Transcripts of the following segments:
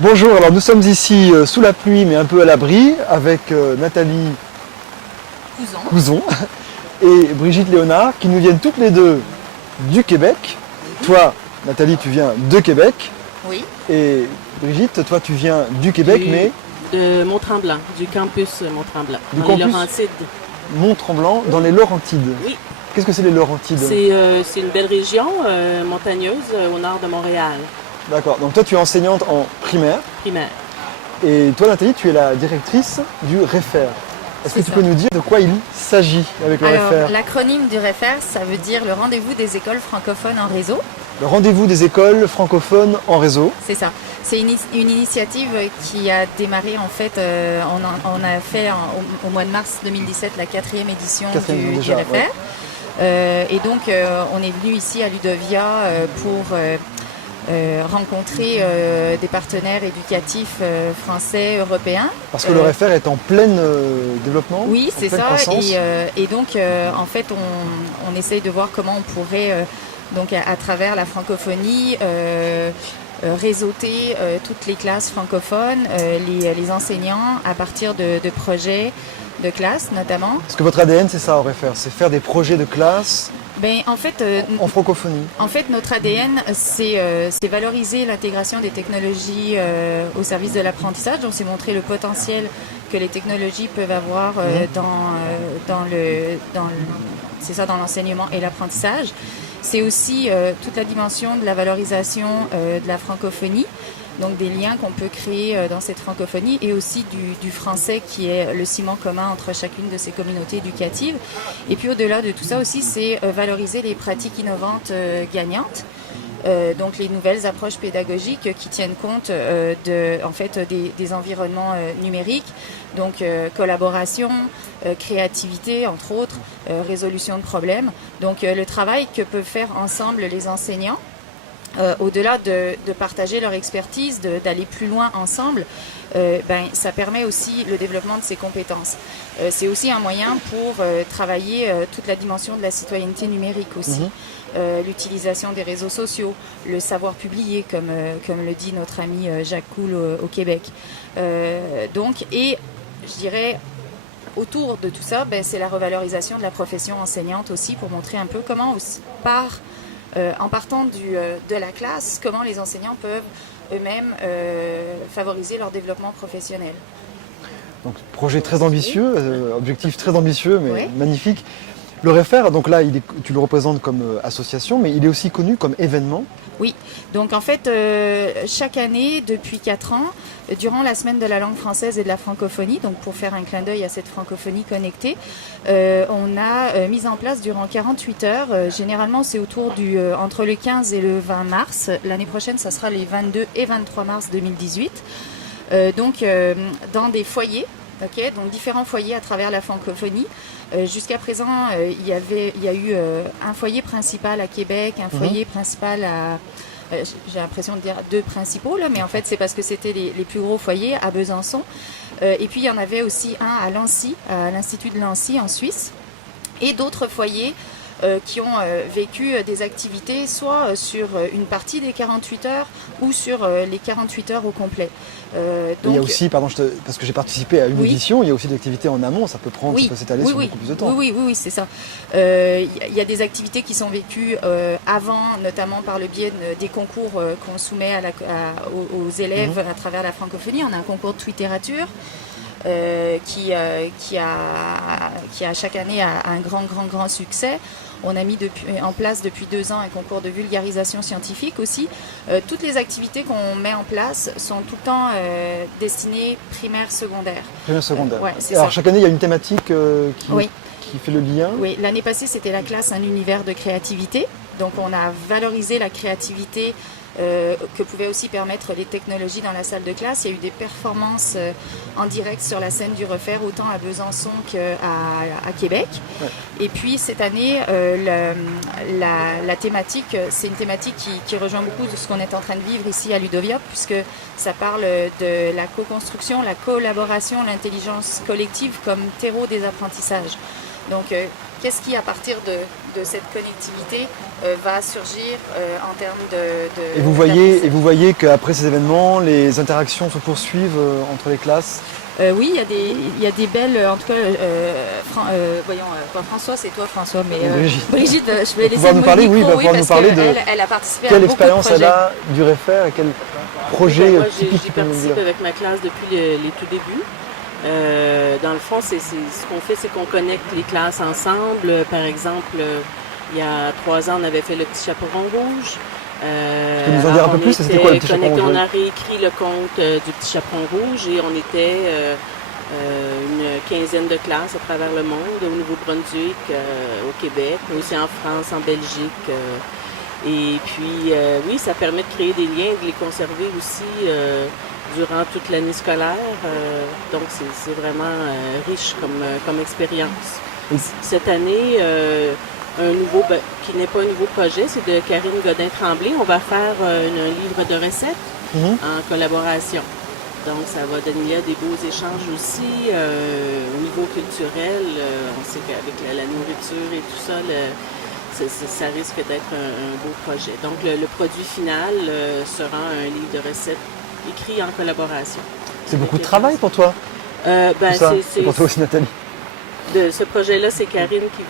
Bonjour, alors nous sommes ici sous la pluie mais un peu à l'abri avec Nathalie Couzon et Brigitte Léonard qui nous viennent toutes les deux du Québec. Toi, Nathalie, tu viens de Québec. Oui. Et Brigitte, toi tu viens du Québec mais de Mont-Tremblant, du campus Mont-Tremblant, du dans les campus Laurentides. Mont-Tremblant dans les Laurentides. Oui. Qu'est-ce que c'est les Laurentides? C'est une belle région montagneuse au nord de Montréal, D'accord, donc toi tu es enseignante en primaire primaire. et toi Nathalie tu es la directrice du REFER. Est-ce que C'est tu ça. peux nous dire de quoi il s'agit avec le Alors, REFER? l'acronyme du REFER, ça veut dire le rendez-vous des écoles francophones en réseau. Le rendez-vous des écoles francophones en réseau. C'est ça. C'est une initiative qui a démarré en fait, on a fait au mois de mars 2017 la 4e édition Quatrième du déjà, REFER. Et donc, on est venu ici à Ludovia pour rencontrer des partenaires éducatifs français, européens. Parce que le REFER est en plein développement. Oui, en c'est pleine ça. croissance. Et donc, en fait, on essaye de voir comment on pourrait, donc à travers la francophonie, réseauter toutes les classes francophones, les enseignants, à partir de projets de classe notamment. Parce que votre ADN, c'est ça au REFER, c'est faire des projets de classe Ben, en fait, en francophonie. notre ADN, c'est valoriser l'intégration des technologies au service de l'apprentissage. On s'est montré le potentiel que les technologies peuvent avoir dans l'enseignement et l'apprentissage. C'est aussi toute la dimension de la valorisation de la francophonie. Donc des liens qu'on peut créer dans cette francophonie et aussi du français qui est le ciment commun entre chacune de ces communautés éducatives. Et puis au-delà de tout ça aussi, c'est valoriser les pratiques innovantes gagnantes. Donc les nouvelles approches pédagogiques qui tiennent compte des environnements numériques, donc collaboration, créativité entre autres, résolution de problèmes. Donc le travail que peuvent faire ensemble les enseignants, au-delà de partager leur expertise, d'aller plus loin ensemble, ça permet aussi le développement de ces compétences. C'est aussi un moyen pour travailler toute la dimension de la citoyenneté numérique aussi. L'utilisation des réseaux sociaux, le savoir publier, comme le dit notre ami Jacques Coul au Québec. Et je dirais, autour de tout ça, c'est la revalorisation de la profession enseignante aussi, pour montrer un peu comment, en partant de la classe, comment les enseignants peuvent eux-mêmes favoriser leur développement professionnel. Donc projet très ambitieux, objectif très ambitieux mais Oui. magnifique. Le REFER, donc là tu le représentes comme association, mais il est aussi connu comme événement. Oui, donc en fait, chaque année, depuis 4 ans, durant la semaine de la langue française et de la francophonie, donc pour faire un clin d'œil à cette francophonie connectée, on a mis en place durant 48 heures, généralement c'est entre le 15 et le 20 mars, l'année prochaine ça sera les 22 et 23 mars 2018, dans des foyers. Okay, donc différents foyers à travers la francophonie. Jusqu'à présent, il y a eu un foyer principal à Québec, un foyer principal à... j'ai l'impression de dire 2 principaux, là, mais en fait c'est parce que c'était les plus gros foyers à Besançon. Et puis il y en avait aussi un à Lancy, à l'Institut de Lancy en Suisse. Et d'autres foyers qui ont vécu des activités soit sur une partie des 48 heures ou sur les 48 heures au complet. Il y a aussi, parce que j'ai participé à une édition, il y a aussi des activités en amont, ça peut s'étaler sur beaucoup plus de temps. Oui, c'est ça. Il y a des activités qui sont vécues avant, notamment par le biais des concours qu'on soumet aux élèves à travers la francophonie. On a un concours de littérature. Qui a chaque année un grand succès. On a mis en place depuis 2 ans un concours de vulgarisation scientifique aussi. Toutes les activités qu'on met en place sont tout le temps destinées primaire, secondaire. Primaire, secondaire. Ouais, c'est Alors ça. chaque année il y a une thématique qui fait le lien. Oui, l'année passée c'était la classe Un univers de créativité. Donc on a valorisé la créativité que pouvaient aussi permettre les technologies dans la salle de classe. Il y a eu des performances en direct sur la scène du REFER, autant à Besançon qu'à Québec. Ouais. Et puis cette année, la thématique, c'est une thématique qui rejoint beaucoup de ce qu'on est en train de vivre ici à Ludovia, puisque ça parle de la co-construction, la collaboration, l'intelligence collective comme terreau des apprentissages. Donc, qu'est-ce qui, à partir de cette connectivité, va surgir en termes de... Et vous voyez qu'après ces événements, les interactions se poursuivent entre les classes? Oui, il y a des belles, en tout cas, voyons, pas François, c'est toi François, mais Brigitte, je vais laisser nous parler, oui, va pouvoir nous parler de elle a participé à quelle beaucoup de expérience projets. elle a du REFER et quel projet Moi, typique j'ai tu peux nous dire? participé avec ma classe depuis les tout débuts. Dans le fond, ce qu'on fait, c'est qu'on connecte les classes ensemble. Par exemple, il y a 3 ans, on avait fait le petit chaperon rouge. Tu peux nous en dire un peu plus? C'était quoi le petit chaperon rouge? On a réécrit le conte du petit chaperon rouge et on était une quinzaine de classes à travers le monde, au Nouveau-Brunswick, au Québec, mais aussi en France, en Belgique. Et puis, oui, ça permet de créer des liens, de les conserver aussi durant toute l'année scolaire. Donc, c'est vraiment riche comme expérience. Cette année, un nouveau, qui n'est pas un nouveau projet, c'est de Karine Godin-Tremblay. On va faire un livre de recettes en collaboration. Donc, ça va donner lieu à des beaux échanges aussi au niveau culturel. On sait qu'avec la nourriture et tout ça, ça risque d'être un beau projet. Donc, le produit final sera un livre de recettes écrit en collaboration. C'est beaucoup de travail pour toi? C'est pour toi aussi, Nathalie? Ce projet-là, c'est Karine qui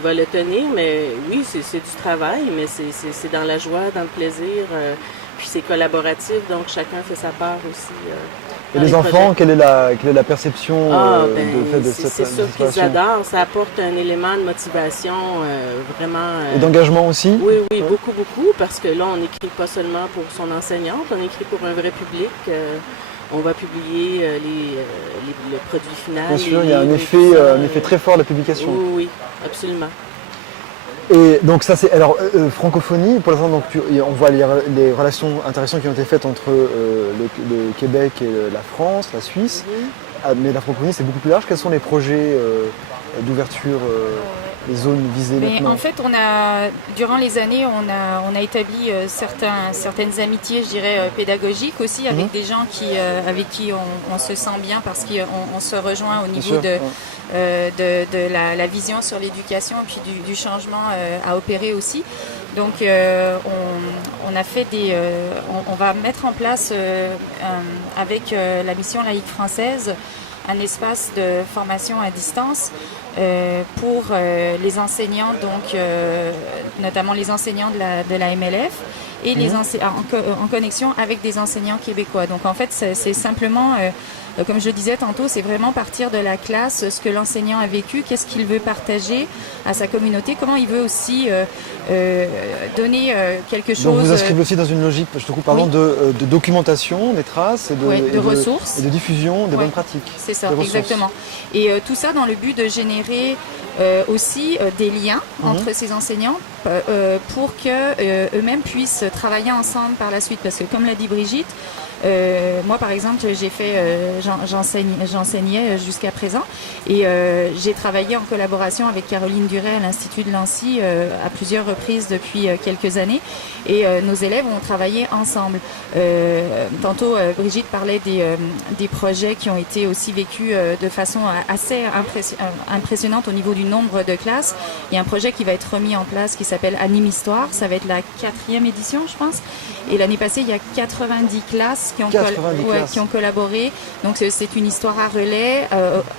va le tenir, mais oui, c'est du travail, mais c'est dans la joie, dans le plaisir, puis c'est collaboratif, donc chacun fait sa part aussi. Et les enfants, quelle est la perception de cette c'est sûr qu'ils adorent, ça apporte un élément de motivation vraiment... Et d'engagement aussi? Oui, beaucoup, parce que là, on n'écrit pas seulement pour son enseignante, on écrit pour un vrai public. On va publier le produit final. Bien sûr, il y a un effet très fort de la publication. Oui, absolument. Et donc ça c'est alors francophonie pour l'instant, donc on voit les relations intéressantes qui ont été faites entre le Québec et la France, la Suisse. Mais la francophonie c'est beaucoup plus large. Quels sont les projets d'ouverture des zones visées maintenant? En fait, durant les années, on a établi certaines amitiés, je dirais, pédagogiques aussi, avec des gens avec qui on se sent bien parce qu'on se rejoint au niveau de la vision sur l'éducation et puis du changement à opérer aussi. Donc, on a fait on va mettre en place avec la mission laïque française un espace de formation à distance pour les enseignants, donc notamment les enseignants de la MLF et en connexion avec des enseignants québécois. Donc en fait, c'est simplement, comme je le disais tantôt, c'est vraiment partir de la classe, ce que l'enseignant a vécu, qu'est-ce qu'il veut partager à sa communauté, comment il veut aussi donner quelque chose. Donc vous inscrivez aussi dans une logique, je te coupe, pardon, de documentation des traces et de ressources. Et de diffusion des bonnes pratiques. C'est ça, exactement. Et tout ça dans le but de générer aussi des liens entre ces enseignants pour que eux-mêmes puissent travailler ensemble par la suite. Parce que comme l'a dit Brigitte, moi par exemple j'enseignais jusqu'à présent et j'ai travaillé en collaboration avec Caroline Duret à l'Institut de Lancy à plusieurs reprises depuis quelques années et nos élèves ont travaillé ensemble. Tantôt Brigitte parlait des projets qui ont été aussi vécus de façon assez impressionnante au niveau du nombre de classes. Il y a un projet qui va être remis en place qui s'appelle Anime Histoire, ça va être la 4e édition je pense. Et l'année passée, il y a 90 classes qui ont collaboré. Donc c'est une histoire à relais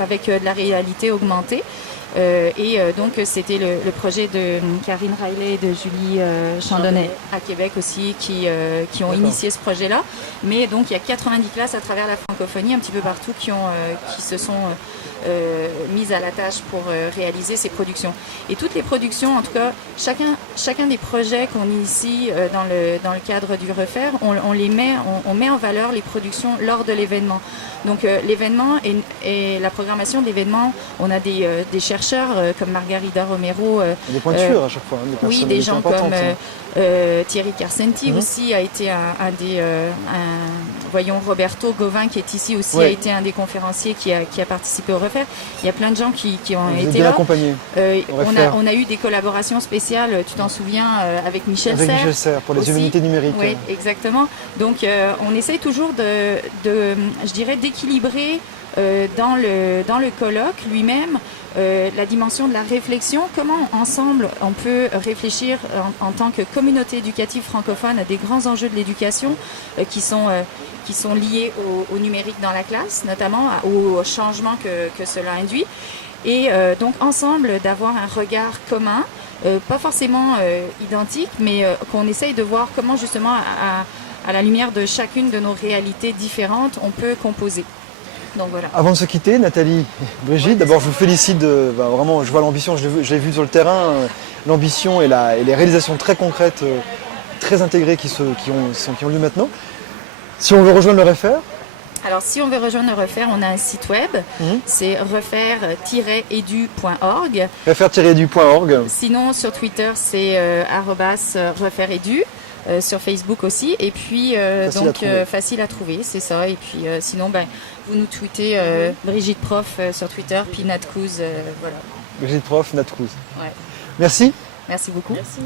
avec de la réalité augmentée. Donc c'était le projet de Karine Riley et de Julie Chandonnet à Québec aussi qui ont initié ce projet-là. Mais donc il y a 90 classes à travers la francophonie, un petit peu partout, qui se sont mises à la tâche pour réaliser ces productions. Et toutes les productions, en tout cas, chacun des projets qu'on initie dans le cadre du REFER, on met en valeur les productions lors de l'événement. Donc l'événement et la programmation de l'événement, on a des chercheurs comme Margarida Romero. Des pointures à chaque fois. Oui, des gens comme Thierry Carcenti aussi a été voyons Roberto Gauvin qui est ici aussi a été un des conférenciers qui a participé au REFER. Il y a plein de gens qui ont été là. On a eu des collaborations spéciales, tu t'en souviens, avec Michel Serres. Michel Serres pour les humanités numériques. Oui, exactement. Donc on essaye toujours je dirais, d'équilibrer dans le colloque lui-même la dimension de la réflexion, comment ensemble on peut réfléchir en tant que communauté éducative francophone à des grands enjeux de l'éducation qui sont liés au numérique dans la classe, notamment au changement que cela induit. Et donc ensemble d'avoir un regard commun, pas forcément identique, mais qu'on essaye de voir comment justement à la lumière de chacune de nos réalités différentes, on peut composer. Donc voilà. Avant de se quitter, Nathalie, Brigitte, d'abord je vous félicite, vraiment je vois l'ambition, je l'ai vu sur le terrain, l'ambition et les réalisations très concrètes, très intégrées qui ont lieu maintenant. Si on veut rejoindre le REFER? Alors si on veut rejoindre le REFER, on a un site web, c'est refer-edu.org. refer-edu.org. Sinon sur Twitter c'est @refer-edu. Sur Facebook aussi, et puis facile à trouver, c'est ça. Et puis sinon, vous nous tweetez Brigitte Prof sur Twitter, puis Nat Kouz, voilà. Brigitte Prof, Nat Kouz. Ouais. Merci. Merci beaucoup. Merci.